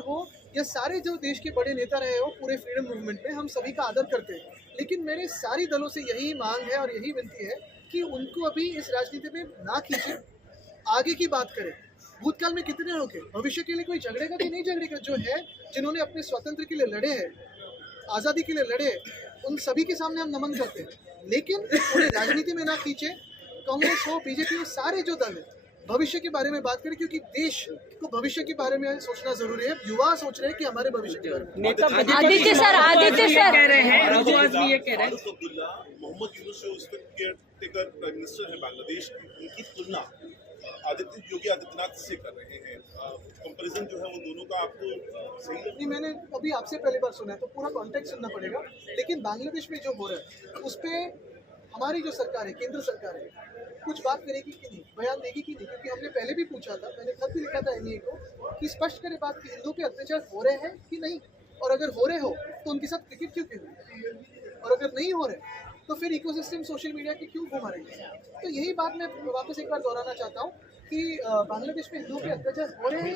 हो या सारे जो देश के बड़े नेता रहे हो पूरे फ्रीडम मूवमेंट में, हम सभी का आदर करते हैं। लेकिन मेरे सारी दलों से यही मांग है और यही विनती है कि उनको अभी इस राजनीति में ना खींचे, आगे की बात करें। भूतकाल में कितने लोग हैं, भविष्य के लिए कोई झगड़ेगा कि नहीं झगड़ेगा? जो है, जिन्होंने अपने स्वतंत्र के लिए लड़े हैं, आज़ादी के लिए लड़े, उन सभी के सामने हम नमन करते हैं। लेकिन उन्हें राजनीति में ना खींचे। कांग्रेस हो, बीजेपी हो, सारे जो दल हैं, भविष्य के बारे में बात करें, क्योंकि देश को भविष्य के बारे में सोचना जरूरी है। युवा सोच रहे हैं कि हमारे भविष्य के बारे में। आदित्य सर कह रहे हैं, आवाज भी ये कह रहे हैं, मोहम्मद यूनुस जो उसके केयरटेकर प्राइम मिनिस्टर है बांग्लादेश की, उनकी तुलना योगी आदित्यनाथ से कर रहे हैं। कंपैरिजन जो है वो दोनों का आपको सही लगा? नहीं, मैंने अभी आपसे पहली बार सुना है, तो पूरा कॉन्टेक्स्ट सुनना पड़ेगा। लेकिन बांग्लादेश में जो हो रहा है उस पर हमारी जो सरकार है, केंद्र सरकार है, कुछ बात करेगी कि नहीं, बयान देगी कि नहीं? क्योंकि हमने पहले भी पूछा था, मैंने खत भी लिखा था एनईए को कि स्पष्ट करे बात कि हिंदुओं पे अत्याचार हो रहे हैं कि नहीं, और अगर हो रहे हो तो उनके साथ क्रिकेट क्यों खेल, और अगर नहीं हो रहे तो फिर इकोसिस्टम सोशल मीडिया के क्यों घुमा रहे हैं? तो यही बात मैं वापस एक बार दोहराना चाहता हूँ कि बांग्लादेश में हिंदुओं पे अत्याचार हो रहे हैं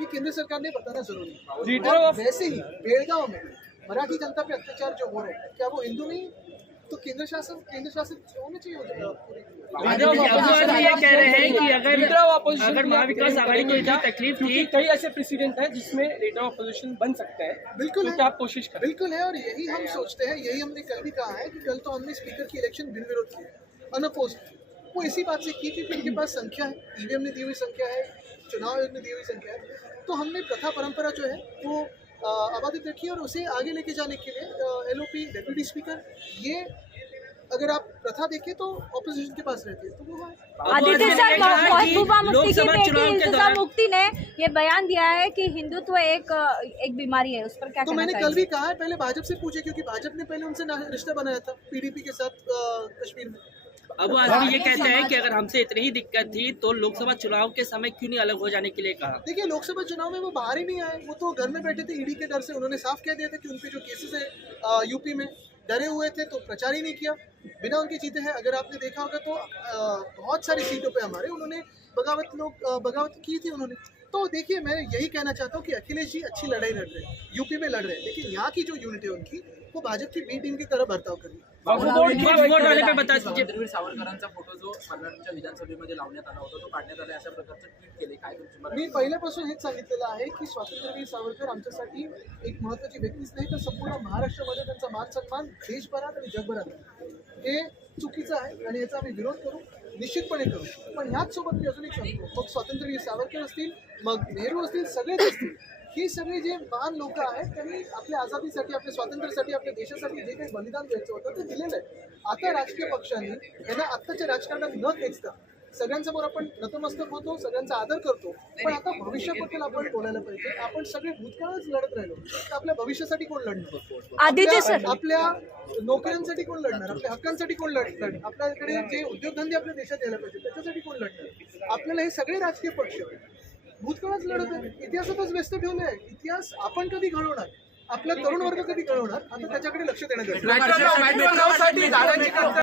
ये केंद्र सरकार ने बताना जरूरी है। और वैसे ही बेलगांव में मराठी जनता पे अत्याचार जो हो रहे हैं, क्या वो हिंदू नहीं? तो केंद्र शासित होना चाहिए। ये कह रहे हैं कि अगर महाविकास आघाड़ी को इतनी तकलीफ थी, कई ऐसे प्रेसिडेंट हैं जिसमें लीडर ऑफ अपोजिशन बन सकते हैं। बिल्कुल तो आप कोशिश करें। बिल्कुल है, और यही हम सोचते हैं, यही हमने कल भी कहा है कि कल तो हमने स्पीकर की इलेक्शन बिन विरोध की है, अनअपोज। वो इसी बात से की क्योंकि उनके पास संख्या है, ईवीएम ने दी हुई संख्या है, चुनाव आयोग ने दी हुई संख्या है। तो हमने प्रथा परंपरा जो है वो आबादित रखी और उसे आगे लेके जाने के लिए एलओपी, डेप्यूटी स्पीकर, ये अगर आप प्रथा देखें तो ऑपोजिशन के पास रहती है, तो वो है। आदित्य सर, महबूबा मुफ्ती ने ये बयान दिया है कि हिंदुत्व एक बीमारी है, उस पर क्या तो कहना मैंने चाहिए? कल भी कहा है, पहले भाजपा से पूछे, क्योंकि भाजपा ने पहले उनसे रिश्ता बनाया था पीडीपी के साथ कश्मीर में। अब आदमी ये कहते हैं कि अगर हमसे इतनी ही दिक्कत थी तो लोकसभा चुनाव के समय क्यों नहीं अलग हो जाने के लिए कहा? देखिए, लोकसभा चुनाव में वो बाहर ही नहीं आए, वो तो घर में बैठे थे ईडी के डर से। उन्होंने साफ कह दिया था कि उनके जो केसेस है यूपी में, डरे हुए थे, तो प्रचार ही नहीं किया, बिना उनके जीते हैं। अगर आपने देखा होगा तो बहुत सारी सीटों पे हमारे उन्होंने बगावत की थी उन्होंने। तो देखिए, मैं यही कहना चाहता हूँ कि अखिलेश जी अच्छी लड़ाई लड़ रहे हैं, यूपी में लड़ रहे हैं, लेकिन यहाँ की जो यूनिट है उनकी, वो भाजपा की बी टीम की तरह बर्ताव कर रही है। छत्रपती सावरकरांचा फोटो जो कर्नाटकच्या विधानसभेमध्ये लावण्यात आला होता तो काढण्यात आला, अशा प्रकारचं ट्विट केले, काय तुमची? मी पहिल्यापासून हेच सांगितलेलं आहे की स्वातंत्र्यवीर सावरकर आमच्यासाठी एक महत्त्वाची व्यक्तीच नाही, तर संपूर्ण महाराष्ट्रामध्ये त्यांचा मान सन्मान देशभरात आणि जगभरात आहे. हे चुकीचं आहे आणि याचा आम्ही विरोध करू, निश्चितपणे करू. पण ह्याच सोबत मी अजून एक सांगतो, मग स्वातंत्र्यवीर सावरकर असतील, मग नेहरू असतील, सगळेच असतील, ही सगळे जे महान लोक आहेत त्यांनी आपल्या आझादीसाठी, आपल्या स्वातंत्र्यासाठी, आपल्या देशासाठी जे काही बलिदान द्यायचं होतं ते दिलेलं आहे. आता राजकीय पक्षांनी यांना आत्ताच्या राजकारणात न खेचता सगळ्यांसमोर आपण नतमस्तक होतो, सगळ्यांचा आदर करतो, पण आता भविष्याबद्दल आपण बोलायला पाहिजे. आपण सगळे भूतकाळच लढत राहिलो तर आपल्या भविष्यासाठी कोण लढणार? आदित्य सर, आपल्या नोकऱ्यांसाठी कोण लढणार? आपल्या हक्कांसाठी कोण लढणार? आपल्याकडे जे उद्योगधंदे आपल्या देशात यायला पाहिजे त्याच्यासाठी कोण लढणार? आपल्याला हे सगळे राजकीय पक्ष भूतकाळच लढत आहे, इतिहासातच व्यस्त ठेवले आहे. इतिहास आपण कधी घडवणार? आपला तरुण वर्ग कधी घडवणार? आता त्याच्याकडे लक्ष देणं गरजेचं आहे.